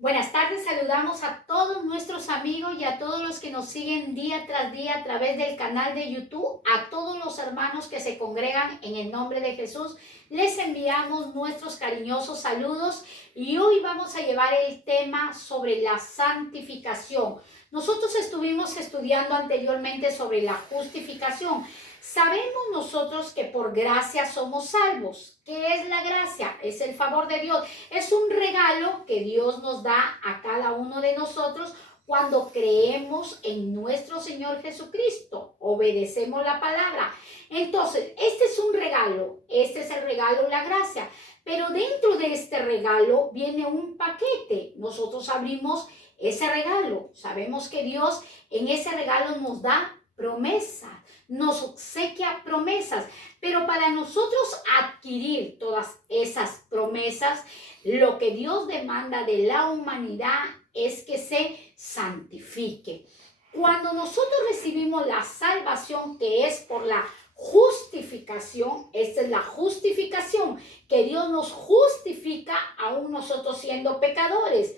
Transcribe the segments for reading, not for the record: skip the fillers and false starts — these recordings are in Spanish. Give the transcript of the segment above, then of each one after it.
Buenas tardes, saludamos a todos nuestros amigos y a todos los que nos siguen día tras día a través del canal de YouTube, a todos los hermanos que se congregan en el nombre de Jesús. Les enviamos nuestros cariñosos saludos y hoy vamos a llevar el tema sobre la santificación. Nosotros estuvimos estudiando anteriormente sobre la justificación. Sabemos nosotros que por gracia somos salvos. ¿Qué es la gracia? Es el favor de Dios. Es un regalo que Dios nos da a cada uno de nosotros cuando creemos en nuestro Señor Jesucristo, obedecemos la palabra. Entonces, este es un regalo, este es el regalo, la gracia. Pero dentro de este regalo viene un paquete. Nosotros abrimos ese regalo. Sabemos que Dios en ese regalo nos da promesas, nos obsequia promesas, pero para nosotros adquirir todas esas promesas, lo que Dios demanda de la humanidad es que se santifique. Cuando nosotros recibimos la salvación, que es por la justificación, esta es la justificación, que Dios nos justifica aún nosotros siendo pecadores,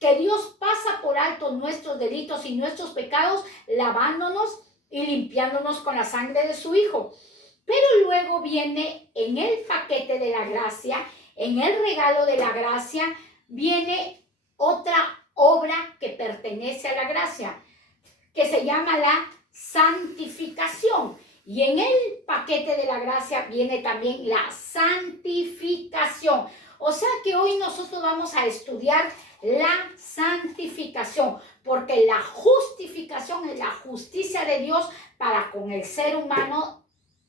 que Dios pasa por alto nuestros delitos y nuestros pecados, lavándonos y limpiándonos con la sangre de su Hijo. Pero luego viene en el paquete de la gracia, en el regalo de la gracia, viene otra obra que pertenece a la gracia, que se llama la santificación. Y en el paquete de la gracia viene también la santificación. O sea que hoy nosotros vamos a estudiar la santificación, porque la justificación es la justicia de Dios para con el ser humano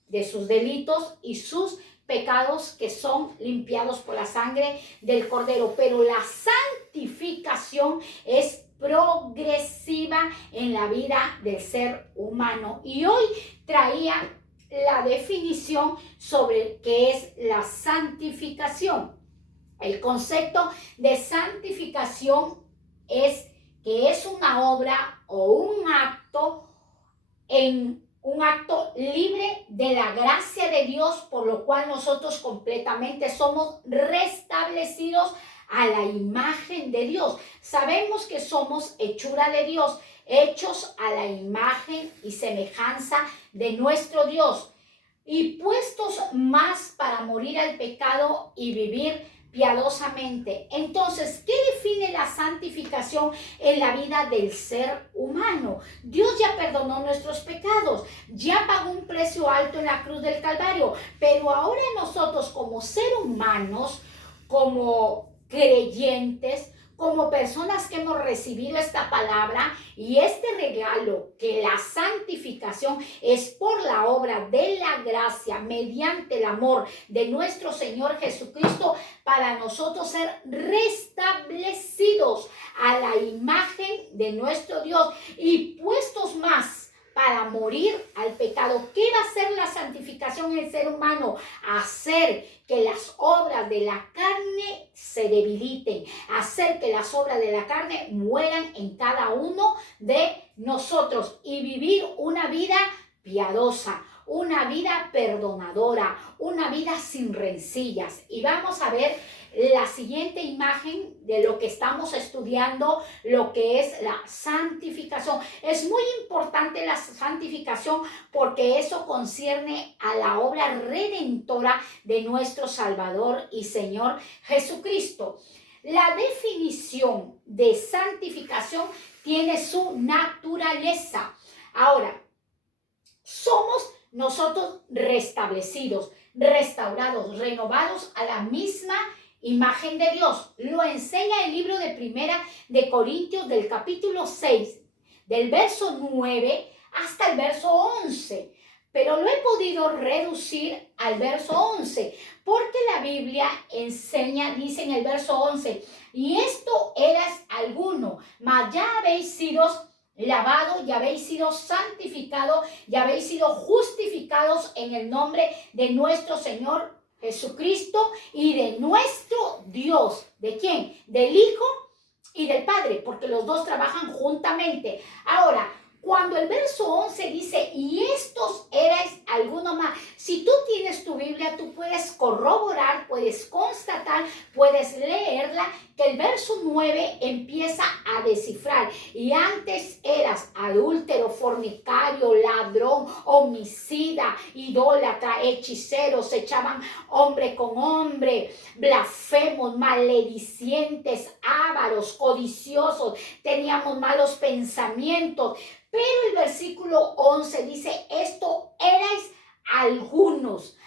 de sus delitos y sus pecados que son limpiados por la sangre del Cordero. Pero la santificación es progresiva en la vida del ser humano. Y hoy traía la definición sobre qué es la santificación. El concepto de santificación es que es una obra o un acto libre de la gracia de Dios, por lo cual nosotros completamente somos restablecidos a la imagen de Dios. Sabemos que somos hechura de Dios, hechos a la imagen y semejanza de nuestro Dios y puestos más para morir al pecado y vivir piadosamente. Entonces, ¿qué define la santificación en la vida del ser humano? Dios ya perdonó nuestros pecados, ya pagó un precio alto en la cruz del Calvario, pero ahora nosotros como ser humanos, como creyentes, como personas que hemos recibido esta palabra y este regalo, que la santificación es por la obra de la gracia mediante el amor de nuestro Señor Jesucristo, para nosotros ser restablecidos a la imagen de nuestro Dios y puestos más para morir al pecado. ¿Qué va a hacer la santificación en el ser humano? Hacer que las obras de la carne se debiliten, hacer que las obras de la carne mueran en cada uno de nosotros y vivir una vida piadosa, una vida perdonadora, una vida sin rencillas. Y vamos a ver la siguiente imagen de lo que estamos estudiando, lo que es la santificación. Es muy importante la santificación porque eso concierne a la obra redentora de nuestro Salvador y Señor Jesucristo. La definición de santificación tiene su naturaleza. Ahora, somos nosotros restablecidos, restaurados, renovados a la misma imagen de Dios. Lo enseña el libro de Primera de Corintios del capítulo 6, del verso 9 hasta el verso 11. Pero lo he podido reducir al verso 11, porque la Biblia enseña, dice en el verso 11, y esto eras alguno, mas ya habéis sido lavado, ya habéis sido santificados, ya habéis sido justificados en el nombre de nuestro Señor Jesucristo y de nuestro Dios. ¿De quién? Del Hijo y del Padre, porque los dos trabajan juntamente. Ahora, cuando el verso 11 dice, y estos erais alguno más, si tú tienes tu Biblia, tú puedes corroborar, puedes constatar, puedes leerla, que el verso 9 empieza a descifrar. Y antes eras adúltero, fornicario, ladrón, homicida, idólatra, hechicero, se echaban hombre con hombre, blasfemos, maledicientes, ávaros, codiciosos, teníamos malos pensamientos. Pero el versículo 11 dice, esto erais algunos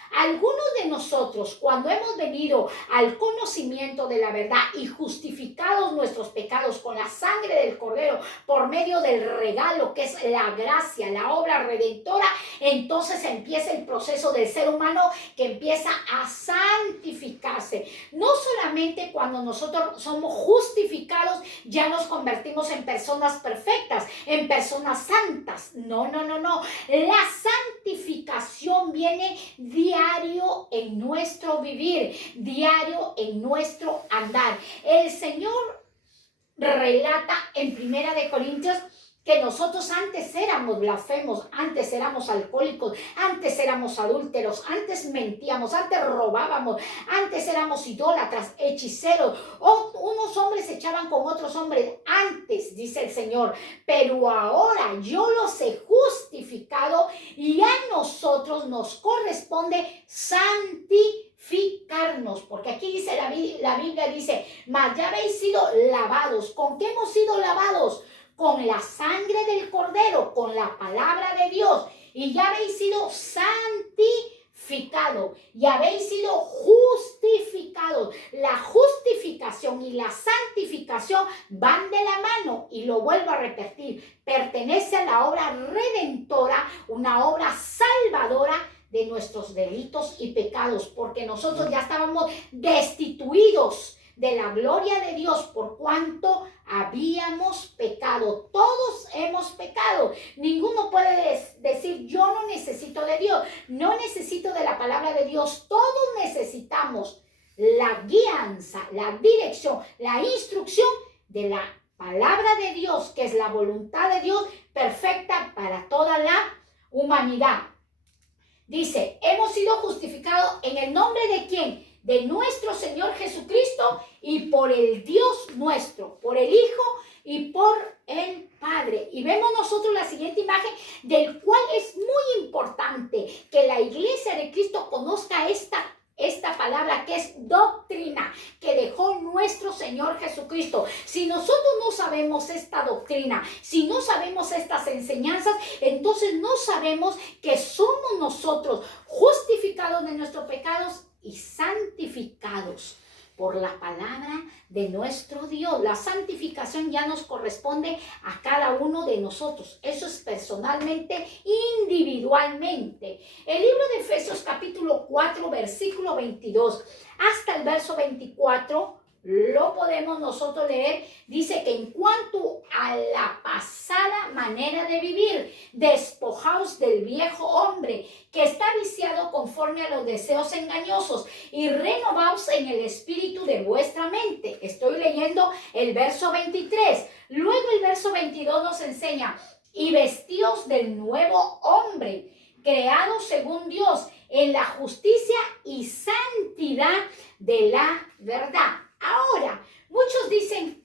de nosotros, cuando hemos venido al conocimiento de la verdad y justificados nuestros pecados con la sangre del Cordero por medio del regalo que es la gracia, la obra redentora, entonces empieza el proceso del ser humano que empieza a santificarse. No solamente cuando nosotros somos justificados ya nos convertimos en personas perfectas, en personas santas. No. La santificación viene diario en nuestro vivir, diario en nuestro andar. El Señor relata en Primera de Corintios que nosotros antes éramos blasfemos, antes éramos alcohólicos, antes éramos adúlteros, antes mentíamos, antes robábamos, antes éramos idólatras, hechiceros, unos hombres se echaban con otros hombres antes, dice el Señor, pero ahora yo los he justificado y a nosotros nos corresponde santificarnos, porque aquí dice la Biblia dice, mas ya habéis sido lavados. ¿Con qué hemos sido lavados? Con la sangre del Cordero, con la palabra de Dios, y ya habéis sido santificados, y habéis sido justificados. La justificación y la santificación van de la mano, y lo vuelvo a repetir, pertenece a la obra redentora, una obra salvadora de nuestros delitos y pecados, porque nosotros ya estábamos destituidos de la gloria de Dios por cuanto habíamos pecado. Todos hemos pecado. Ninguno puede decir yo no necesito de Dios, no necesito de la palabra de Dios. Todos necesitamos la guianza, la dirección, la instrucción de la palabra de Dios, que es la voluntad de Dios perfecta para toda la humanidad. Dice, hemos sido justificados en el nombre de ¿quién? De nuestro Señor Jesucristo y por el Dios nuestro, por el Hijo y por el Padre. Y vemos nosotros la siguiente imagen, del cual es muy importante que la iglesia de Cristo conozca esta palabra que es doctrina que dejó nuestro Señor Jesucristo. Si nosotros no sabemos esta doctrina, si no sabemos estas enseñanzas, entonces no sabemos que somos nosotros justificados de nuestros pecados y santificados por la palabra de nuestro Dios. La santificación ya nos corresponde a cada uno de nosotros. Eso es personalmente, individualmente. El libro de Efesios capítulo 4, versículo 22 hasta el verso 24, lo podemos nosotros leer. Dice que en cuanto a la pasada manera de vivir, despojaos del viejo hombre que está viciado conforme a los deseos engañosos y renovaos en el espíritu de vuestra mente. Estoy leyendo el verso 23. Luego el verso 22 nos enseña, y vestíos del nuevo hombre, creado según Dios, en la justicia y santidad de la verdad. Ahora, muchos dicen,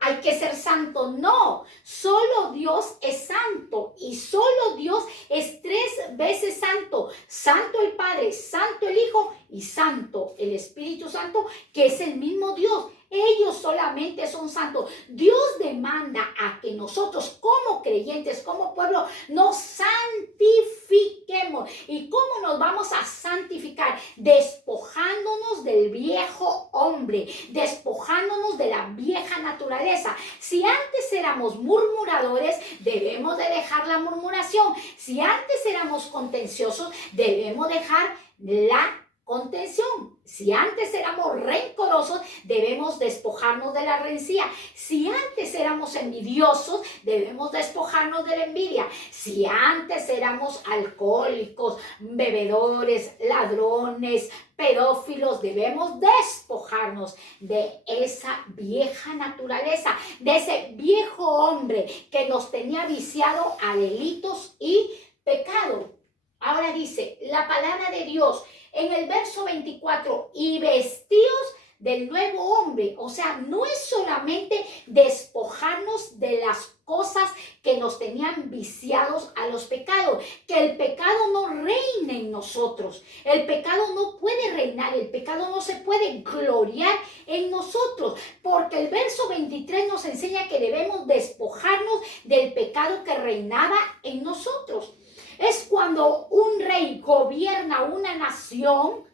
hay que ser santo. No, solo Dios es santo y solo Dios es 3 veces santo. Santo el Padre, santo el Hijo y santo el Espíritu Santo, que es el mismo Dios. Ellos solamente son santos. Dios demanda a que nosotros como creyentes, como pueblo, nos santifiquemos. ¿Y cómo nos vamos a santificar? Despojándonos del viejo hombre, despojándonos de la vieja naturaleza. Si antes éramos murmuradores, debemos de dejar la murmuración. Si antes éramos contenciosos, debemos dejar la contención. Si antes éramos rencorosos, debemos despojarnos de la rencilla. Si antes éramos envidiosos, debemos despojarnos de la envidia. Si antes éramos alcohólicos, bebedores, ladrones, pedófilos, debemos despojarnos de esa vieja naturaleza, de ese viejo hombre que nos tenía viciado a delitos y pecado. Ahora dice la palabra de Dios en el verso 24, y vestíos del nuevo hombre. O sea, no es solamente despojarnos de las cosas que nos tenían viciados a los pecados, que el pecado no reine en nosotros. El pecado no puede reinar, el pecado no se puede gloriar en nosotros, porque el verso 23 nos enseña que debemos despojarnos del pecado que reinaba en nosotros. Es cuando un rey gobierna una nación,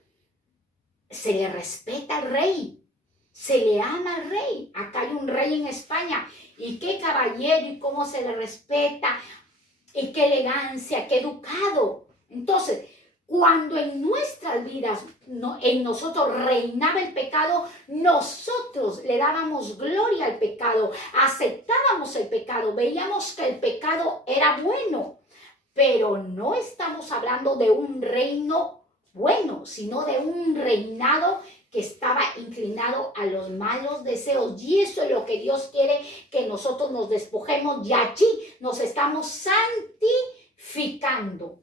se le respeta al rey, se le ama al rey. Acá hay un rey en España, y qué caballero, y cómo se le respeta, y qué elegancia, qué educado. Entonces, cuando en nuestras vidas, en nosotros reinaba el pecado, nosotros le dábamos gloria al pecado, aceptábamos el pecado, veíamos que el pecado era bueno. Pero no estamos hablando de un reino bueno, sino de un reinado que estaba inclinado a los malos deseos. Y eso es lo que Dios quiere, que nosotros nos despojemos, y allí nos estamos santificando.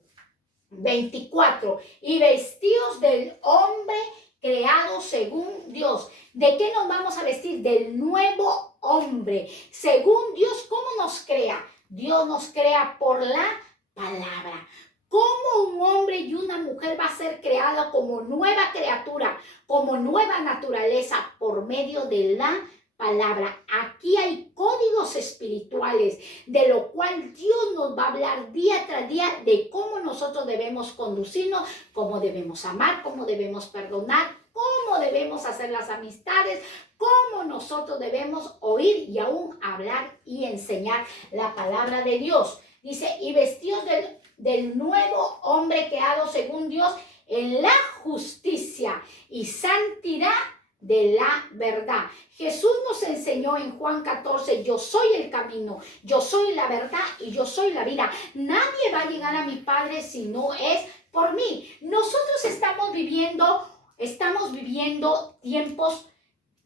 24. Y vestidos del hombre creado según Dios. ¿De qué nos vamos a vestir? Del nuevo hombre. Según Dios, ¿cómo nos crea? Dios nos crea por la palabra. ¿Cómo un hombre y una mujer va a ser creado como nueva criatura, como nueva naturaleza? Por medio de la palabra. Aquí hay códigos espirituales, de lo cual Dios nos va a hablar día tras día de cómo nosotros debemos conducirnos, cómo debemos amar, cómo debemos perdonar, cómo debemos hacer las amistades, cómo nosotros debemos oír y aún hablar y enseñar la palabra de Dios. Dice, y vestidos del nuevo hombre creado según Dios en la justicia y santidad de la verdad. Jesús nos enseñó en Juan 14, yo soy el camino, yo soy la verdad y yo soy la vida. Nadie va a llegar a mi Padre si no es por mí. Nosotros estamos viviendo tiempos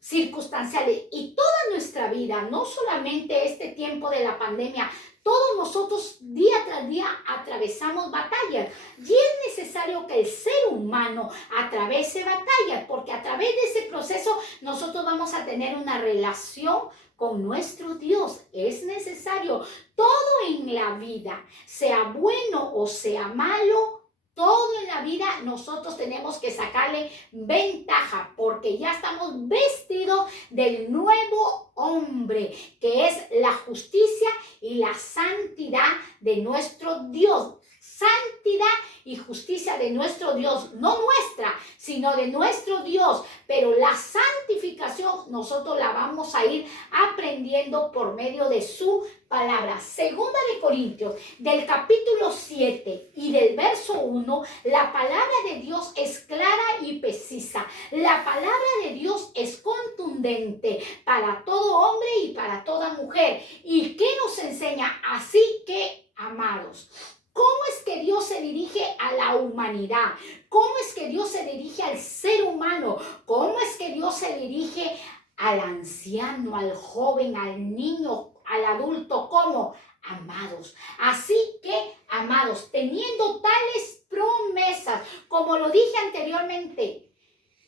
circunstanciales, y toda nuestra vida, no solamente este tiempo de la pandemia, todos nosotros día tras día atravesamos batallas, y es necesario que el ser humano atraviese batallas, porque a través de ese proceso nosotros vamos a tener una relación con nuestro Dios. Es necesario. Todo en la vida, sea bueno o sea malo, todo en la vida nosotros tenemos que sacarle ventaja, porque ya estamos vestidos del nuevo hombre, que es la justicia y la santidad de nuestro Dios. Santidad y justicia de nuestro Dios, no nuestra, sino de nuestro Dios. Pero la santificación nosotros la vamos a ir aprendiendo por medio de su palabra. Segunda de Corintios, del capítulo 7 y del verso 1, la palabra de Dios es clara y precisa. La palabra de Dios es contundente para todo hombre y para toda mujer. ¿Y qué nos enseña? Así que, amados, ¿cómo es que Dios se dirige a la humanidad? ¿Cómo es que Dios se dirige al ser humano? ¿Cómo es que Dios se dirige al anciano, al joven, al niño, al adulto? ¿Cómo? Amados. Así que, amados, teniendo tales promesas, como lo dije anteriormente,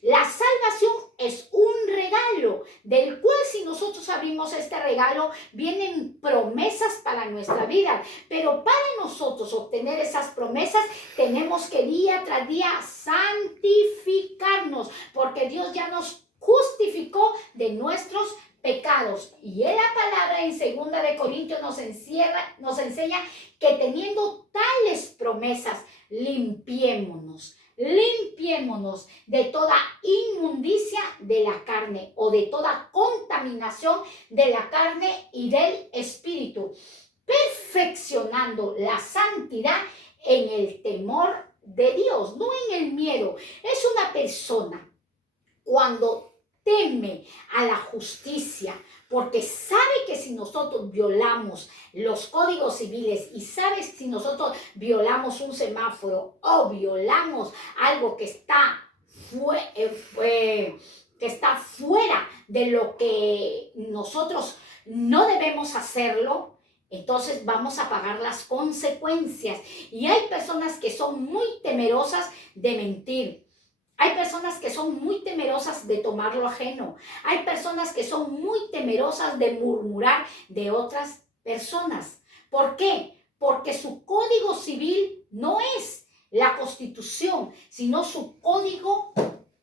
la salvación es un regalo, del cual si nosotros abrimos este regalo, vienen promesas para nuestra vida. Pero para nosotros obtener esas promesas, tenemos que día tras día santificarnos, porque Dios ya nos justificó de nuestros pecados. Y en la palabra en 2 de Corintios nos enseña que teniendo tales promesas, limpiémonos de toda inmundicia de la carne, o de toda contaminación de la carne y del espíritu, perfeccionando la santidad en el temor de Dios, no en el miedo. Es una persona cuando teme a la justicia, porque sabe que si nosotros violamos los códigos civiles, y sabe si nosotros violamos un semáforo o violamos algo que está fuera de lo que nosotros no debemos hacerlo, entonces vamos a pagar las consecuencias. Y hay personas que son muy temerosas de mentir. Hay personas que son muy temerosas de tomar lo ajeno. Hay personas que son muy temerosas de murmurar de otras personas. ¿Por qué? Porque su código civil no es la Constitución, sino su código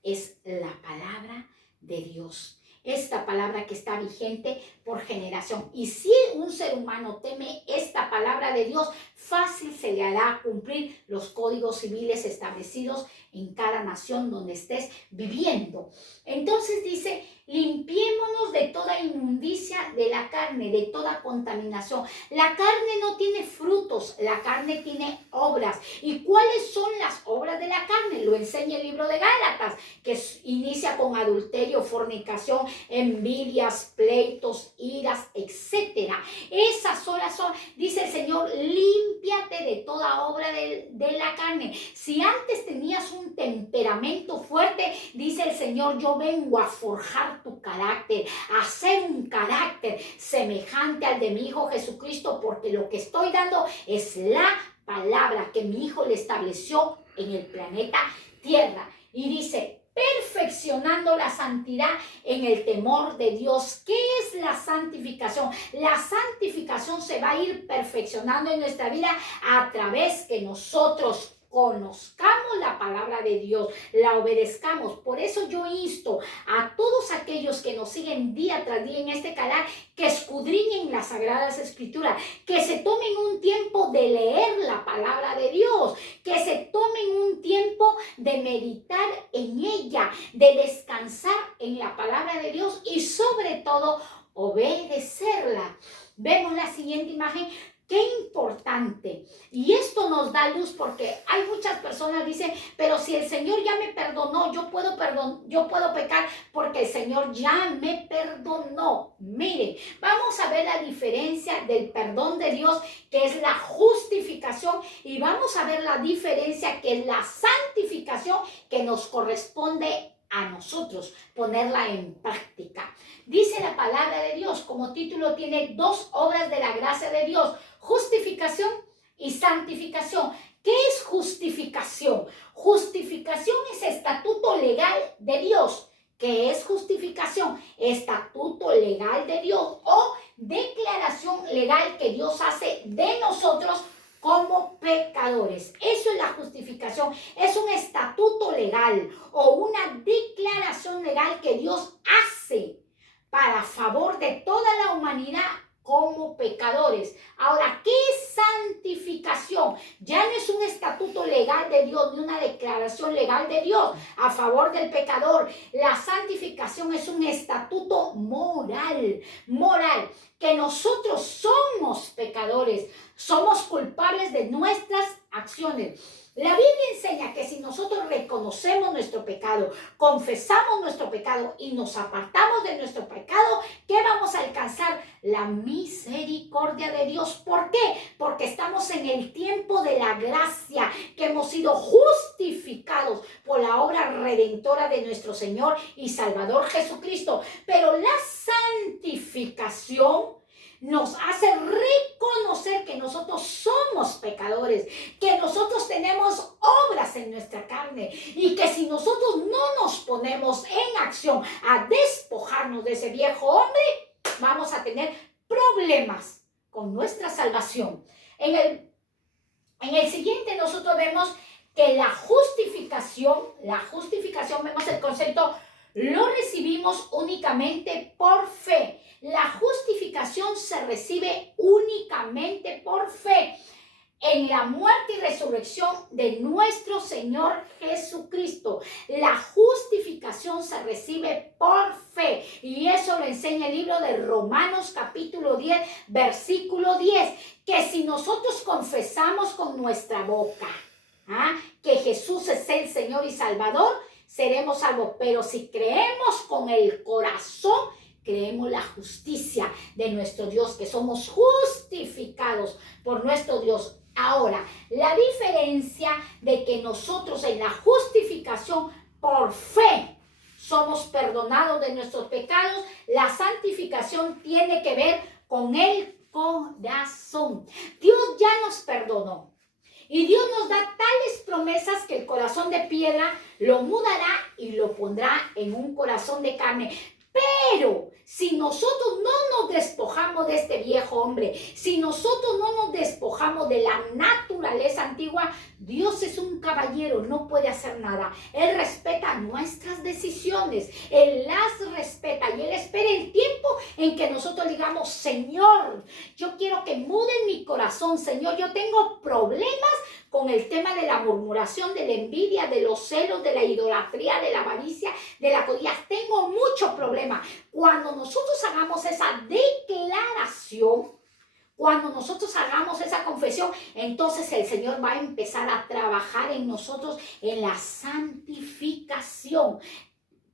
es la palabra de Dios. Esta palabra que está vigente por generación. Y si un ser humano teme esta palabra de Dios, fácil se le hará cumplir los códigos civiles establecidos en cada nación donde estés viviendo. Entonces dice, limpiémonos de toda inmundicia de la carne, de toda contaminación. La carne no tiene frutos, la carne tiene obras. ¿Y cuáles son las obras de la carne? Lo enseña el libro de Gálatas, que inicia con adulterio, fornicación, envidias, pleitos, iras, etc. Esas horas son, dice el Señor, límpiate de toda obra de la carne. Si antes tenías un temperamento fuerte, dice el Señor, yo vengo a forjar tu carácter, a hacer un carácter semejante al de mi Hijo Jesucristo, porque lo que estoy dando es la palabra que mi Hijo le estableció en el planeta Tierra. Y dice, perfeccionando la santidad en el temor de Dios. ¿Qué es la santificación? La santificación se va a ir perfeccionando en nuestra vida a través que nosotros conozcamos la palabra de Dios, la obedezcamos. Por eso yo insto a todos aquellos que nos siguen día tras día en este canal, que escudriñen las Sagradas Escrituras, que se tomen un tiempo de leer la palabra de Dios, que se tomen un tiempo de meditar en ella, de descansar en la palabra de Dios y sobre todo obedecerla. Vemos la siguiente imagen. Qué importante. Y esto nos da luz porque hay muchas personas que dicen, pero si el Señor ya me perdonó, yo puedo pecar porque el Señor ya me perdonó. Miren, vamos a ver la diferencia del perdón de Dios, que es la justificación, y vamos a ver la diferencia que es la santificación, que nos corresponde a nosotros ponerla en práctica. Dice la palabra de Dios, como título tiene dos obras de la gracia de Dios: justificación y santificación. ¿Qué es justificación? Justificación es estatuto legal de Dios. ¿Qué es justificación? Estatuto legal de Dios o declaración legal que Dios hace de nosotros como pecadores. Eso es la justificación. Es un estatuto legal o una declaración legal que Dios hace para favor de toda la humanidad como pecadores. Ahora, ¿qué es santificación? Ya no es un estatuto legal de Dios, ni una declaración legal de Dios a favor del pecador. La santificación es un estatuto moral, que nosotros somos pecadores, somos culpables de nuestras acciones. La Biblia enseña que si nosotros reconocemos nuestro pecado, confesamos nuestro pecado y nos apartamos de nuestro pecado, ¿qué vamos a alcanzar? La misericordia de Dios. ¿Por qué? Porque estamos en el tiempo de la gracia, que hemos sido justificados por la obra redentora de nuestro Señor y Salvador Jesucristo. Pero la santificación nos hace reconocer que nosotros somos pecadores, que nosotros tenemos obras en nuestra carne y que si nosotros no nos ponemos en acción a despojarnos de ese viejo hombre, vamos a tener problemas con nuestra salvación. En el siguiente nosotros vemos que la justificación, vemos el concepto, lo recibimos únicamente por fe. La justificación se recibe únicamente por fe en la muerte y resurrección de nuestro Señor Jesucristo. La justificación se recibe por fe. Y eso lo enseña el libro de Romanos capítulo 10, versículo 10. Que si nosotros confesamos con nuestra boca que Jesús es el Señor y Salvador, seremos salvos. Pero si creemos con el corazón, creemos la justicia de nuestro Dios, que somos justificados por nuestro Dios. Ahora, la diferencia de que nosotros en la justificación por fe somos perdonados de nuestros pecados, la santificación tiene que ver con el corazón. Dios ya nos perdonó. Y Dios nos da tales promesas que el corazón de piedra lo mudará y lo pondrá en un corazón de carne. Pero si nosotros no nos despojamos de este viejo hombre, si nosotros no nos despojamos de la naturaleza antigua, Dios es un caballero, no puede hacer nada. Él respeta nuestras decisiones, Él las respeta y Él espera el tiempo en que nosotros digamos, Señor, yo quiero que mude mi corazón, Señor, yo tengo problemas con el tema de la murmuración, de la envidia, de los celos, de la idolatría, de la avaricia, de la codicia. Tengo muchos problemas. Cuando nosotros hagamos esa declaración, cuando nosotros hagamos esa confesión, entonces el Señor va a empezar a trabajar en nosotros en la santificación.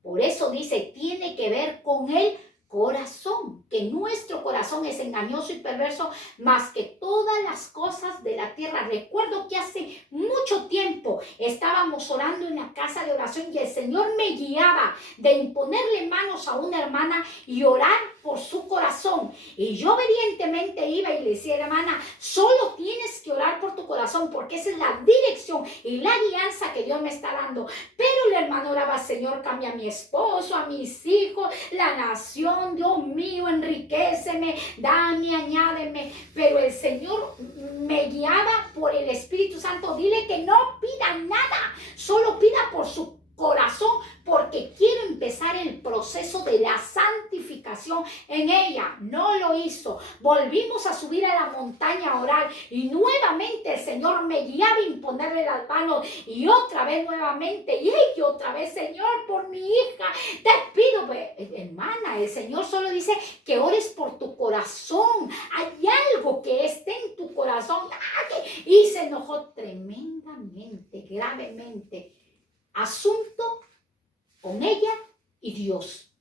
Por eso dice, tiene que ver con el corazón, que nuestro corazón es engañoso y perverso más que todas las cosas de la tierra. Recuerdo que hace mucho tiempo estábamos orando en la casa de oración y el Señor me guiaba de imponerle manos a una hermana y orar por su corazón. Y yo obedientemente iba y le decía, hermana, solo tienes que orar por tu corazón porque esa es la dirección y la guianza que Dios me está dando. Pero la hermana oraba, Señor, cambia a mi esposo, a mis hijos, la nación, Dios mío, enriquéceme, dame, añádeme. Pero el Señor me guiaba por el Espíritu Santo. Dile que no pida nada, solo pida por su corazón, porque quiero empezar el proceso de la santificación en ella. No lo hizo. Volvimos a subir a la montaña a orar y nuevamente el Señor me guiaba a imponerle las manos y otra vez nuevamente y otra vez, Señor, por mi hija, te pido, hermana, el Señor solo dice que ores por tu corazón. Hay algo que esté en tu corazón. Y se enojó tremendamente, gravemente. Asunto con ella y Dios.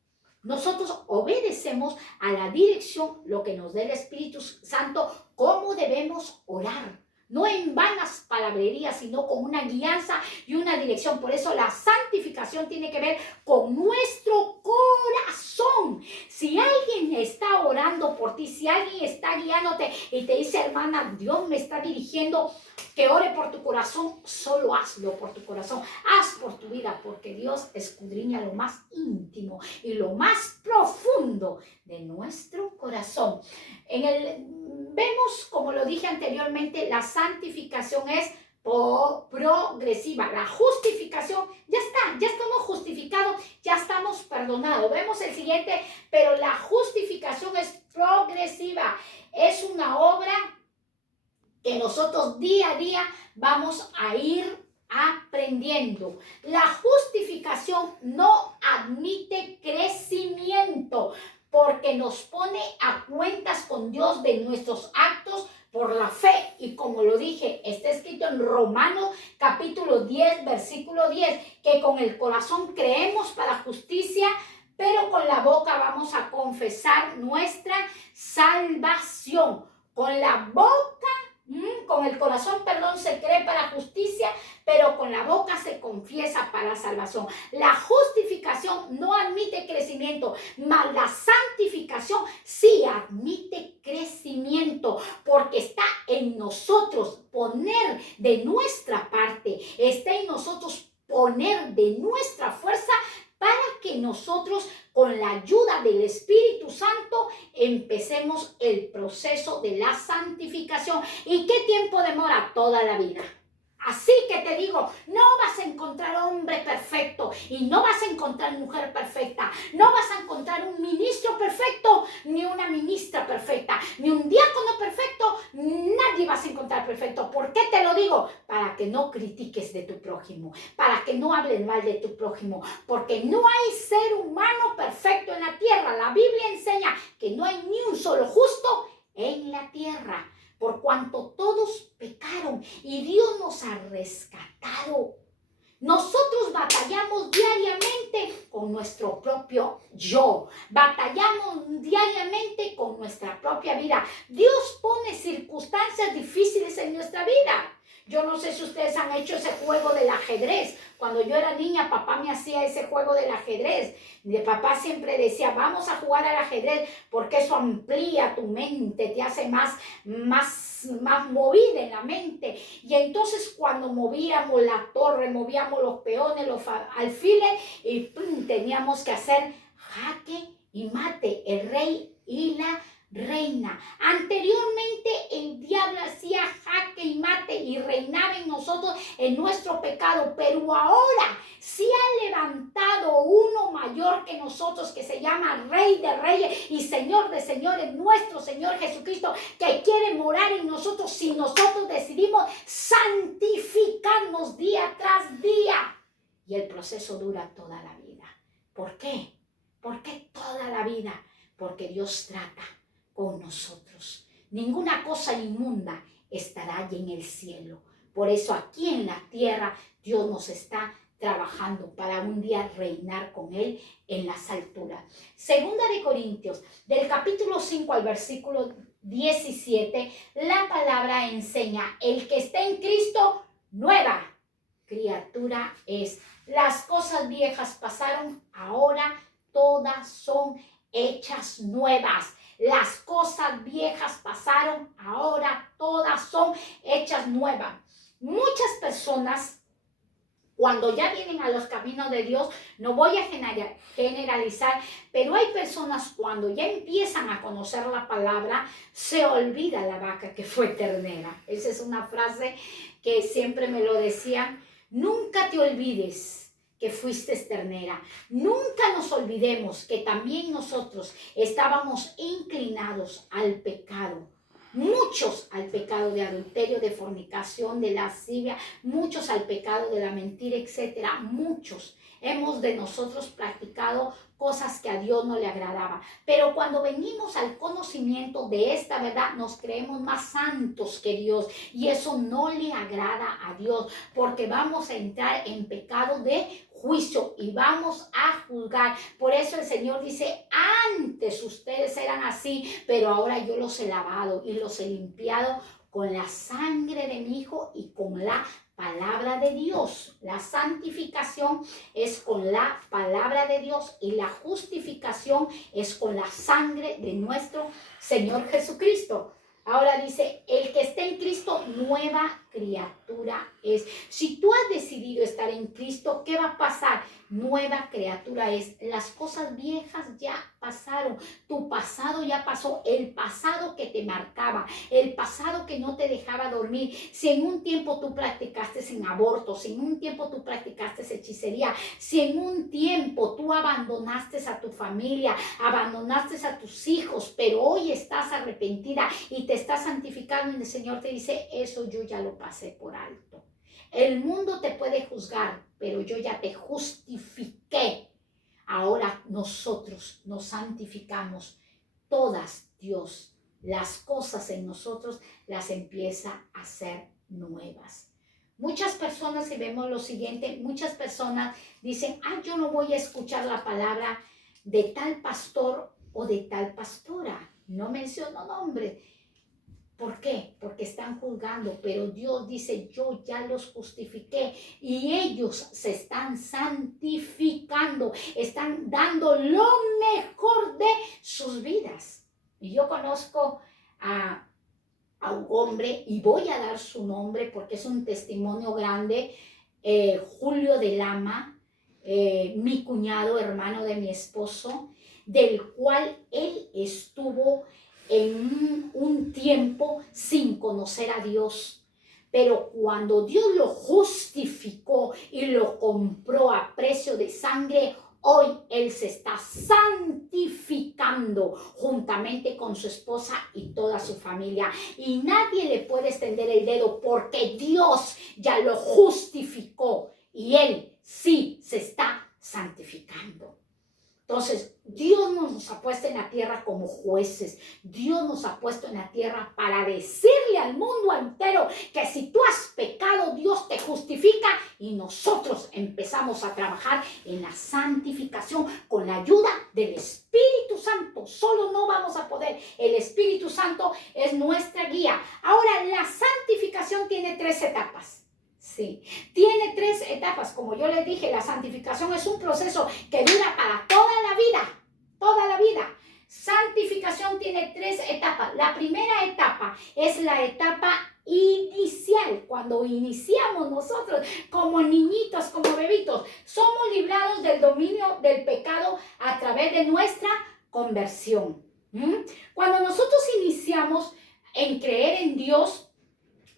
Nosotros obedecemos a la dirección, lo que nos dé el Espíritu Santo, cómo debemos orar. No en vanas palabrerías, sino con una guianza y una dirección. Por eso la santificación tiene que ver con nuestro corazón. Si alguien está orando por ti, si alguien está guiándote y te dice, hermana, Dios me está dirigiendo que ore por tu corazón, solo hazlo por tu corazón. Haz por tu vida, porque Dios escudriña lo más íntimo y lo más profundo de nuestro corazón. Vemos, como lo dije anteriormente, la santificación es progresiva. La justificación, ya está, ya estamos justificados, ya estamos perdonados. Vemos el siguiente, pero la justificación es progresiva. Es una obra que nosotros día a día vamos a ir aprendiendo. La justificación no admite crecimiento porque nos pone a cuentas con Dios de nuestros actos por la fe. Y como lo dije, está escrito en Romanos capítulo 10, versículo 10, que con el corazón creemos para justicia, pero con la boca vamos a confesar nuestra salvación. Con la boca, con el corazón, se cree para justicia, pero con la boca se confiesa para salvación. La justificación no admite crecimiento, mas la santificación sí admite crecimiento, porque está en nosotros poner de nuestra parte, está en nosotros poner de nuestra fuerza para que nosotros, con la ayuda del Espíritu Santo, empecemos el proceso de la santificación. ¿Y qué tiempo demora? Toda la vida. Así que te digo, no vas a encontrar hombre perfecto y no vas a encontrar mujer perfecta. No vas a encontrar un ministro perfecto, ni una ministra perfecta, ni un diácono perfecto. Nadie vas a encontrar perfecto. ¿Por qué te lo digo? Para que no critiques de tu prójimo, para que no hables mal de tu prójimo, porque no hay ser humano perfecto en la tierra. La Biblia enseña que no hay ni un solo justo en la tierra, por cuanto todos pecaron y Dios nos ha rescatado. Nosotros batallamos diariamente con nuestro propio yo. Batallamos diariamente con nuestra propia vida. Dios pone circunstancias difíciles en nuestra vida. Yo no sé si ustedes han hecho ese juego del ajedrez. Cuando yo era niña, papá me hacía ese juego del ajedrez. Mi papá siempre decía, vamos a jugar al ajedrez porque eso amplía tu mente, te hace más más movida en la mente. Y entonces cuando movíamos la torre, movíamos los peones, los alfiles, y teníamos que hacer jaque y mate, el rey y la reina. Anteriormente el diablo hacía jaque y mate y reinaba en nosotros en nuestro pecado, pero ahora se ha levantado uno mayor que nosotros, que se llama Rey de Reyes y Señor de Señores, nuestro Señor Jesucristo, que quiere morar en nosotros si nosotros decidimos santificarnos día tras día. Y el proceso dura toda la vida. ¿Por qué? ¿Por qué toda la vida? Porque Dios trata con nosotros. Ninguna cosa inmunda estará allí en el cielo. Por eso aquí en la tierra Dios nos está trabajando para un día reinar con Él en las alturas. Segunda de Corintios, del capítulo 5 al versículo 17, la palabra enseña: el que está en Cristo, nueva criatura es. Las cosas viejas pasaron, ahora todas son hechas nuevas. Las cosas viejas pasaron, ahora todas son hechas nuevas. Muchas personas, cuando ya vienen a los caminos de Dios, no voy a generalizar, pero hay personas cuando ya empiezan a conocer la palabra, se olvida la vaca que fue ternera. Esa es una frase que siempre me lo decían: nunca te olvides que fuiste ternera. Nunca nos olvidemos que también nosotros estábamos inclinados al pecado. Muchos al pecado de adulterio, de fornicación, de lascivia, muchos al pecado de la mentira, etcétera. Muchos hemos de nosotros practicado cosas que a Dios no le agradaba. Pero cuando venimos al conocimiento de esta verdad, nos creemos más santos que Dios, y eso no le agrada a Dios, porque vamos a entrar en pecado de juicio y vamos a juzgar. Por eso el Señor dice: antes ustedes eran así, pero ahora yo los he lavado y los he limpiado con la sangre de mi Hijo y con la palabra de Dios. La santificación es con la palabra de Dios y la justificación es con la sangre de nuestro Señor Jesucristo. Ahora dice: el que esté en Cristo, nueva criatura es. Si tú has decidido estar en Cristo, ¿qué va a pasar? Nueva criatura es. Las cosas viejas ya pasaron. Tu pasado ya pasó. El pasado que te marcaba, el pasado que no te dejaba dormir. Si en un tiempo tú practicaste sin aborto, si en un tiempo tú practicaste hechicería, si en un tiempo tú abandonaste a tu familia, abandonaste a tus hijos, pero hoy estás arrepentida y te estás santificando, y el Señor te dice: eso yo ya lo pasé por alto. El mundo te puede juzgar, pero yo ya te justifiqué. Ahora nosotros nos santificamos. Todas, Dios, las cosas en nosotros las empieza a hacer nuevas. Muchas personas, si vemos lo siguiente, muchas personas dicen: yo no voy a escuchar la palabra de tal pastor o de tal pastora. No menciono nombres. ¿Por qué? Porque están juzgando, pero Dios dice: yo ya los justifiqué, y ellos se están santificando, están dando lo mejor de sus vidas. Y yo conozco a un hombre, y voy a dar su nombre porque es un testimonio grande, Julio de Lama, mi cuñado, hermano de mi esposo, del cual él estuvo en un tiempo sin conocer a Dios. Pero cuando Dios lo justificó y lo compró a precio de sangre, hoy él se está santificando juntamente con su esposa y toda su familia. Y nadie le puede extender el dedo, porque Dios ya lo justificó y él sí se está santificando. Entonces, Dios nos ha puesto en la tierra como jueces. Dios nos ha puesto en la tierra para decirle al mundo entero que si tú has pecado, Dios te justifica, y nosotros empezamos a trabajar en la santificación con la ayuda del Espíritu Santo. Solo no vamos a poder. El Espíritu Santo es nuestra guía. Ahora, la santificación tiene 3 etapas. Sí, tiene 3 etapas. Como yo les dije, la santificación es un proceso que dura para toda la vida, toda la vida. Santificación tiene 3 etapas. La primera etapa es la etapa inicial. Cuando iniciamos nosotros como niñitos, como bebitos, somos librados del dominio del pecado a través de nuestra conversión. Cuando nosotros iniciamos en creer en Dios,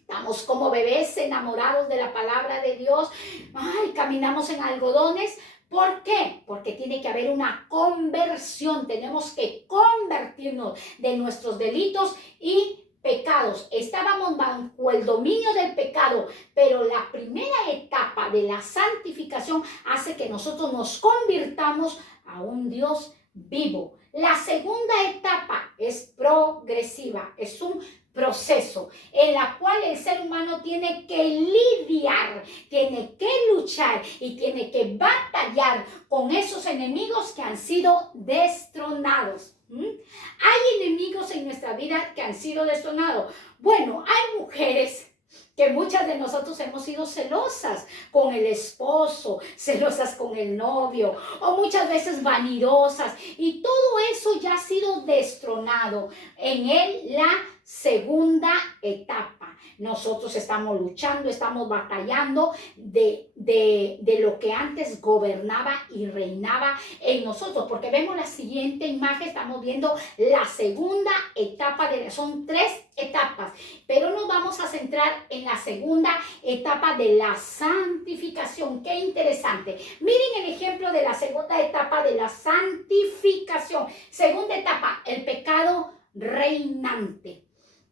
estamos como bebés enamorados de la palabra de Dios. Ay, caminamos en algodones. ¿Por qué? Porque tiene que haber una conversión. Tenemos que convertirnos de nuestros delitos y pecados. Estábamos bajo el dominio del pecado, pero la primera etapa de la santificación hace que nosotros nos convirtamos a un Dios vivo. La segunda etapa es progresiva, es un proceso en la cual el ser humano tiene que lidiar, tiene que luchar y tiene que batallar con esos enemigos que han sido destronados. ¿Hay enemigos en nuestra vida que han sido destronados? Bueno, hay mujeres que muchas de nosotros hemos sido celosas con el esposo, celosas con el novio, o muchas veces vanidosas, y todo eso ya ha sido destronado en la segunda etapa. Nosotros estamos luchando, estamos batallando de lo que antes gobernaba y reinaba en nosotros, porque vemos la siguiente imagen, estamos viendo la segunda etapa, son 3 etapas, pero nos vamos a centrar en la segunda etapa de la santificación. Qué interesante. Miren el ejemplo de la segunda etapa de la santificación. Segunda etapa, el pecado reinante.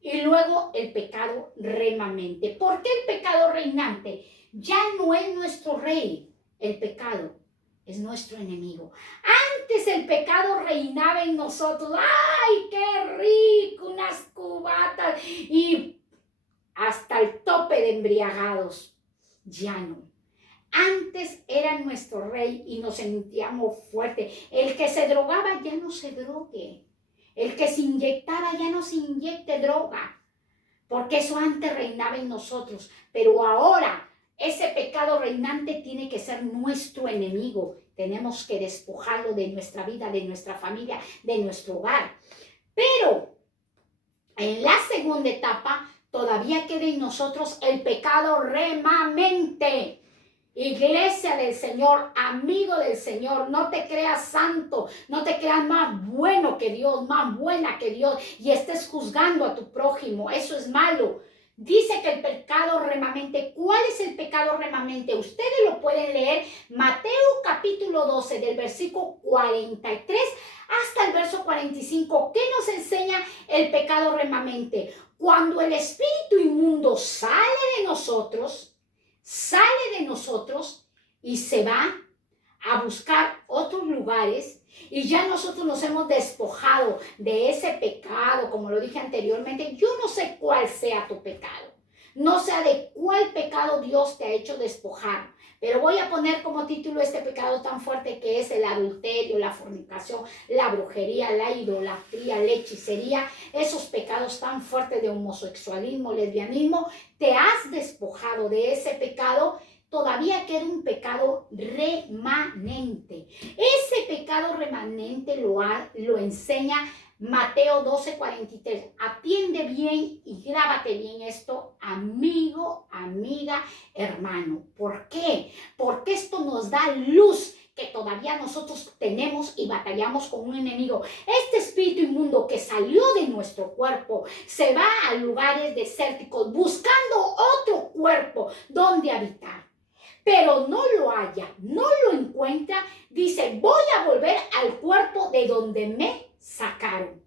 Y luego el pecado remanente. ¿Por qué el pecado reinante? Ya no es nuestro rey. El pecado es nuestro enemigo. Antes el pecado reinaba en nosotros. ¡Ay, qué rico! Unas cubatas y hasta el tope de embriagados. Ya no. Antes era nuestro rey y nos sentíamos fuertes. El que se drogaba ya no se drogue. El que se inyectara ya no se inyecte droga, porque eso antes reinaba en nosotros. Pero ahora ese pecado reinante tiene que ser nuestro enemigo. Tenemos que despojarlo de nuestra vida, de nuestra familia, de nuestro hogar. Pero en la segunda etapa todavía queda en nosotros el pecado remanente. Iglesia del Señor, amigo del Señor, no te creas santo, no te creas más bueno que Dios, más buena que Dios y estés juzgando a tu prójimo. Eso es malo. Dice que el pecado remanente. ¿Cuál es el pecado remanente? Ustedes lo pueden leer, Mateo capítulo 12, del versículo 43 hasta el verso 45. ¿Qué nos enseña el pecado remanente? Cuando el espíritu inmundo sale de nosotros y se va a buscar otros lugares, y ya nosotros nos hemos despojado de ese pecado, como lo dije anteriormente. Yo no sé cuál sea tu pecado, no sé de cuál pecado Dios te ha hecho despojar, pero voy a poner como título este pecado tan fuerte que es el adulterio, la fornicación, la brujería, la idolatría, la hechicería, esos pecados tan fuertes de homosexualismo, lesbianismo. Te has despojado de ese pecado. Todavía queda un pecado remanente. Ese pecado remanente lo enseña Mateo 12:43. Atiende bien y grábate bien esto, amigo, amiga, hermano. ¿Por qué? Porque esto nos da luz que todavía nosotros tenemos y batallamos con un enemigo. Este espíritu inmundo que salió de nuestro cuerpo se va a lugares desérticos buscando otro cuerpo donde habitar. Pero no lo halla, no lo encuentra. Dice, voy a volver al cuerpo de donde me sacaron.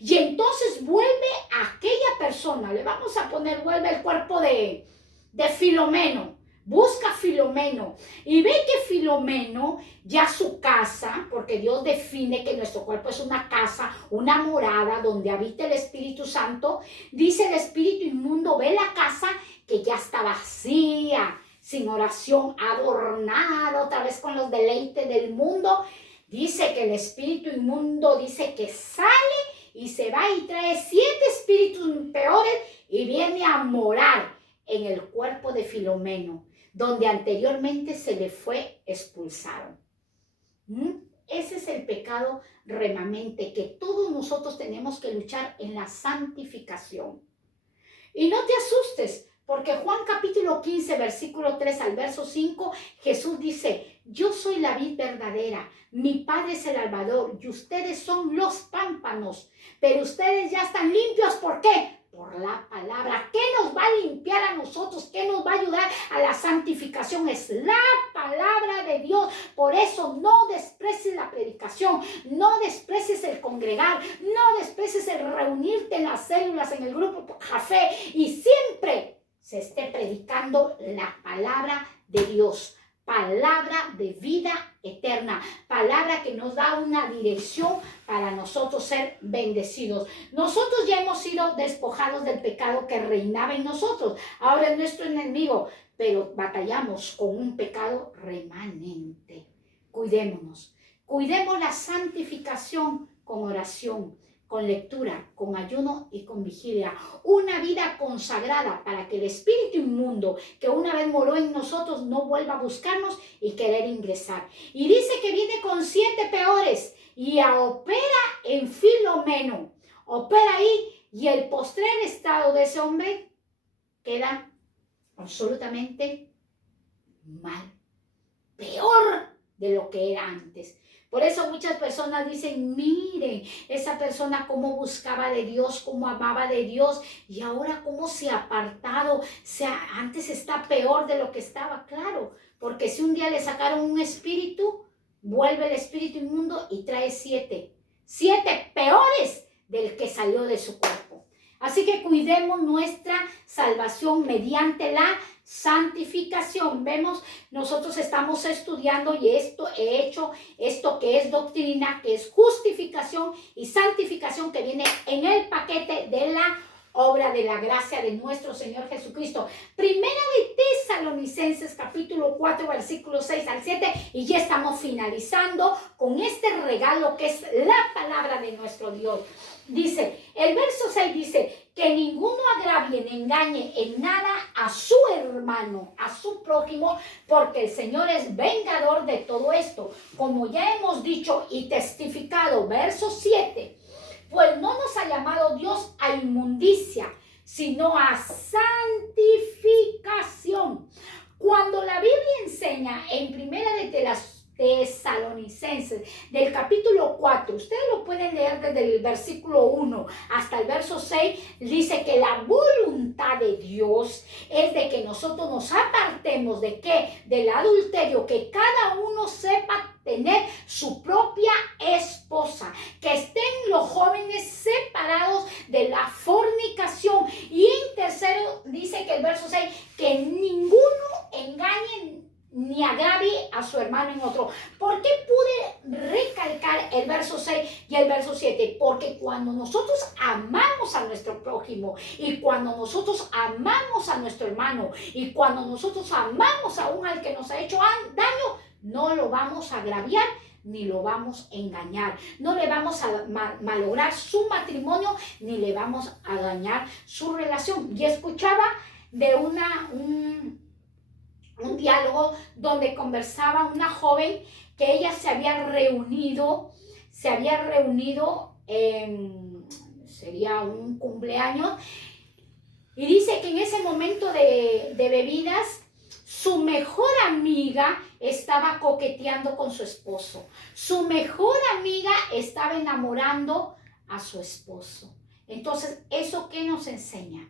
Y entonces vuelve a aquella persona, le vamos a poner, vuelve al cuerpo de Filomeno. Busca a Filomeno y ve que Filomeno ya su casa, porque Dios define que nuestro cuerpo es una casa, una morada donde habita el Espíritu Santo. Dice el espíritu inmundo, ve la casa que ya está vacía, sin oración, adornada otra vez con los deleites del mundo. Dice que el espíritu inmundo dice que sale y se va y trae 7 espíritus peores y viene a morar en el cuerpo de Filomeno, donde anteriormente se le fue expulsado. ese es el pecado remanente, que todos nosotros tenemos que luchar en la santificación. Y no te asustes, porque Juan capítulo 15, versículo 3 al verso 5, Jesús dice, yo soy la vid verdadera, mi Padre es el albador y ustedes son los pámpanos, pero ustedes ya están limpios, ¿por qué? Por la palabra. ¿Qué nos va a limpiar a nosotros? ¿Qué nos va a ayudar a la santificación? Es la palabra de Dios. Por eso no desprecies la predicación, no desprecies el congregar, no desprecies el reunirte en las células, en el grupo café, y siempre se esté predicando la palabra de Dios. Palabra de vida eterna, palabra que nos da una dirección para nosotros ser bendecidos. Nosotros ya hemos sido despojados del pecado que reinaba en nosotros. Ahora es nuestro enemigo, pero batallamos con un pecado remanente. Cuidémonos, cuidemos la santificación con oración, con lectura, con ayuno y con vigilia. Una vida consagrada para que el espíritu inmundo que una vez moró en nosotros no vuelva a buscarnos y querer ingresar. Y dice que viene con 7 peores y opera en Filomeno. Opera ahí y el postrer estado de ese hombre queda absolutamente mal. Peor de lo que era antes. Por eso muchas personas dicen, miren, esa persona cómo buscaba de Dios, cómo amaba de Dios y ahora cómo se ha apartado. Antes está peor de lo que estaba, claro, porque si un día le sacaron un espíritu, vuelve el espíritu inmundo y trae 7 peores del que salió de su cuerpo. Así que cuidemos nuestra salvación mediante la santificación. Vemos, nosotros estamos estudiando y he hecho esto que es doctrina, que es justificación y santificación, que viene en el paquete de la obra de la gracia de nuestro Señor Jesucristo. Primera de Tesalonicenses capítulo 4 versículos 6 al 7 y ya estamos finalizando con este regalo que es la palabra de nuestro Dios. Dice, el verso 6 dice, que ninguno agravie ni engañe en nada a su hermano, a su prójimo, porque el Señor es vengador de todo esto. Como ya hemos dicho y testificado, verso 7, pues no nos ha llamado Dios a inmundicia, sino a santificación. Cuando la Biblia enseña en Primera de Tesalonicenses, del capítulo 4, ustedes lo pueden leer desde el versículo 1 hasta el verso 6, dice que la voluntad de Dios es de que nosotros nos apartemos de ¿qué? Del adulterio, que cada uno sepa tener su propia esposa, que estén los jóvenes separados de la fornicación. Y en tercero dice que el verso 6, que ninguno engañe ni agravie a su hermano en otro. ¿Por qué pude recalcar el verso 6 y el verso 7? Porque cuando nosotros amamos a nuestro prójimo y cuando nosotros amamos a nuestro hermano y cuando nosotros amamos aún al que nos ha hecho daño, no lo vamos a agraviar ni lo vamos a engañar, no le vamos a malograr su matrimonio ni le vamos a dañar su relación. Y escuchaba de un diálogo donde conversaba una joven que ella se había reunido sería un cumpleaños, y dice que en ese momento de bebidas, su mejor amiga estaba coqueteando con su esposo. Su mejor amiga estaba enamorando a su esposo. Entonces, ¿eso qué nos enseña?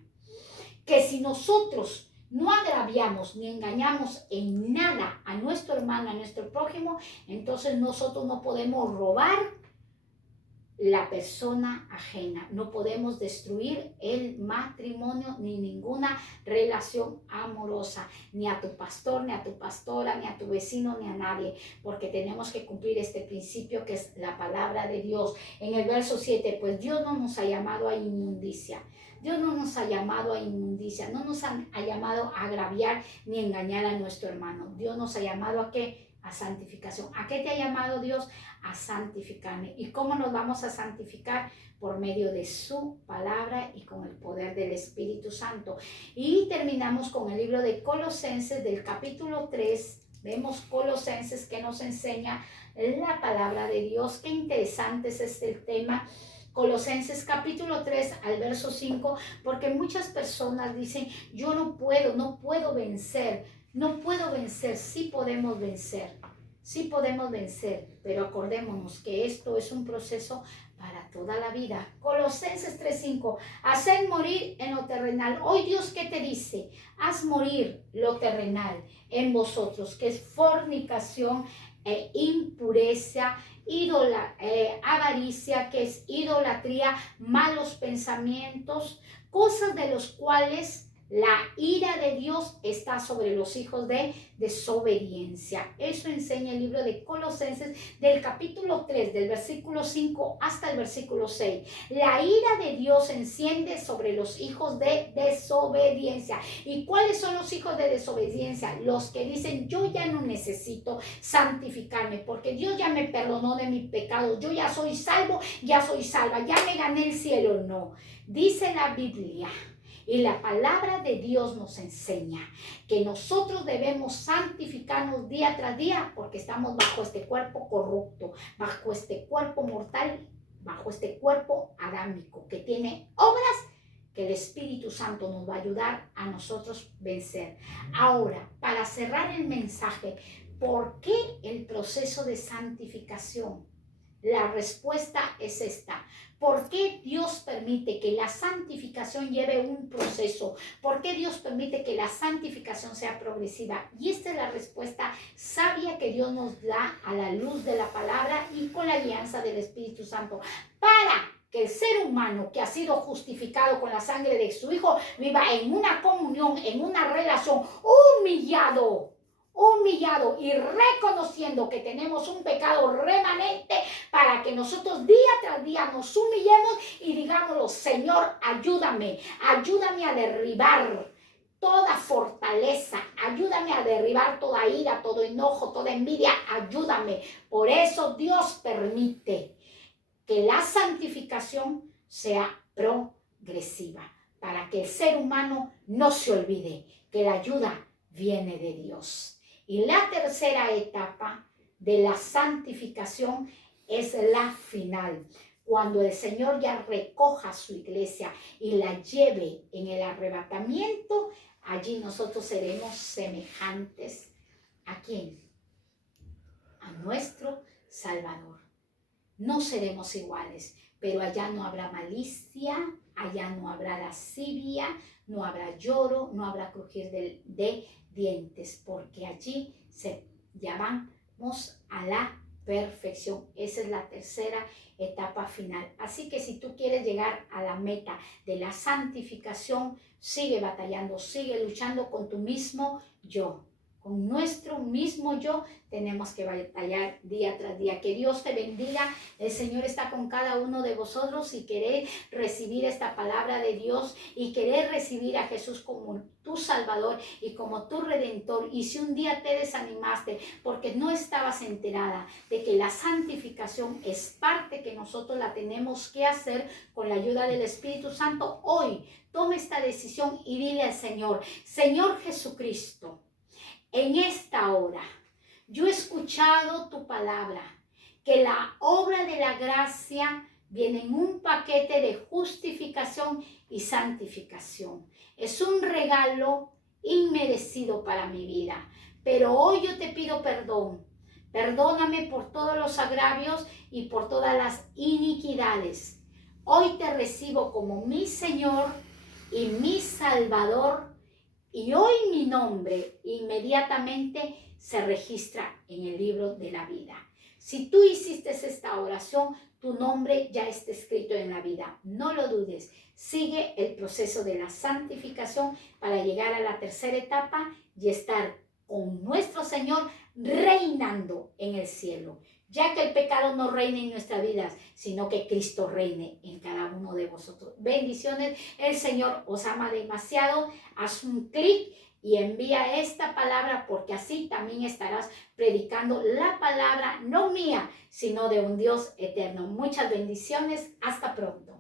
Que si nosotros no agraviamos ni engañamos en nada a nuestro hermano, a nuestro prójimo, entonces nosotros no podemos robar la persona ajena, no podemos destruir el matrimonio ni ninguna relación amorosa, ni a tu pastor, ni a tu pastora, ni a tu vecino, ni a nadie, porque tenemos que cumplir este principio que es la palabra de Dios. En el verso 7, pues Dios no nos ha llamado a inmundicia. Dios no nos ha llamado a inmundicia, no nos ha llamado a agraviar ni engañar a nuestro hermano. Dios nos ha llamado a ¿qué? A santificación. ¿A qué te ha llamado Dios? A santificarme. ¿Y cómo nos vamos a santificar? Por medio de su palabra y con el poder del Espíritu Santo. Y terminamos con el libro de Colosenses del capítulo 3, vemos Colosenses que nos enseña la palabra de Dios. Qué interesante es este tema. Colosenses capítulo 3 al verso 5, porque muchas personas dicen, yo no puedo vencer, no puedo vencer. Sí podemos vencer, sí podemos vencer, pero acordémonos que esto es un proceso para toda la vida. Colosenses 3:5, haced morir en lo terrenal. Hoy Dios, ¿qué te dice? Haz morir lo terrenal en vosotros, que es fornicación, impureza, avaricia, que es idolatría, malos pensamientos, cosas de los cuales la ira de Dios está sobre los hijos de desobediencia. Eso enseña el libro de Colosenses del capítulo 3, del versículo 5 hasta el versículo 6. La ira de Dios enciende sobre los hijos de desobediencia. ¿Y cuáles son los hijos de desobediencia? Los que dicen, yo ya no necesito santificarme porque Dios ya me perdonó de mis pecados. Yo ya soy salvo, ya soy salva, ya me gané el cielo. No, dice la Biblia. Y la palabra de Dios nos enseña que nosotros debemos santificarnos día tras día porque estamos bajo este cuerpo corrupto, bajo este cuerpo mortal, bajo este cuerpo adámico que tiene obras que el Espíritu Santo nos va a ayudar a nosotros vencer. Ahora, para cerrar el mensaje, ¿por qué el proceso de santificación? La respuesta es esta. ¿Por qué Dios permite que la santificación lleve un proceso? ¿Por qué Dios permite que la santificación sea progresiva? Y esta es la respuesta sabia que Dios nos da a la luz de la palabra y con la alianza del Espíritu Santo. Para que el ser humano que ha sido justificado con la sangre de su Hijo viva en una comunión, en una relación, humillado y reconociendo que tenemos un pecado remanente para que nosotros día tras día nos humillemos y digamos, Señor, ayúdame a derribar toda fortaleza, ayúdame a derribar toda ira, todo enojo, toda envidia, ayúdame. Por eso Dios permite que la santificación sea progresiva, para que el ser humano no se olvide que la ayuda viene de Dios. Y la tercera etapa de la santificación es la final, cuando el Señor ya recoja su iglesia y la lleve en el arrebatamiento. Allí nosotros seremos semejantes. ¿A quién? A nuestro Salvador. No seremos iguales, pero allá no habrá malicia, allá no habrá lascivia, no habrá lloro, no habrá crujir de dientes, porque allí ya vamos a la perfección. Esa es la tercera etapa final. Así que si tú quieres llegar a la meta de la santificación, sigue batallando, sigue luchando con tu mismo yo. Con nuestro mismo yo tenemos que batallar día tras día. Que Dios te bendiga. El Señor está con cada uno de vosotros. Si queréis recibir esta palabra de Dios y querer recibir a Jesús como tu Salvador y como tu Redentor, y si un día te desanimaste porque no estabas enterada de que la santificación es parte que nosotros la tenemos que hacer con la ayuda del Espíritu Santo, hoy toma esta decisión y dile al Señor, Señor Jesucristo, en esta hora, yo he escuchado tu palabra, que la obra de la gracia viene en un paquete de justificación y santificación. Es un regalo inmerecido para mi vida, pero hoy yo te pido perdón. Perdóname por todos los agravios y por todas las iniquidades. Hoy te recibo como mi Señor y mi Salvador. Y hoy mi nombre inmediatamente se registra en el libro de la vida. Si tú hiciste esta oración, tu nombre ya está escrito en la vida. No lo dudes. Sigue el proceso de la santificación para llegar a la tercera etapa y estar con nuestro Señor reinando en el cielo. Ya que el pecado no reine en nuestras vidas, sino que Cristo reine en cada uno de vosotros. Bendiciones, el Señor os ama demasiado. Haz un clic y envía esta palabra, porque así también estarás predicando la palabra, no mía, sino de un Dios eterno. Muchas bendiciones, hasta pronto.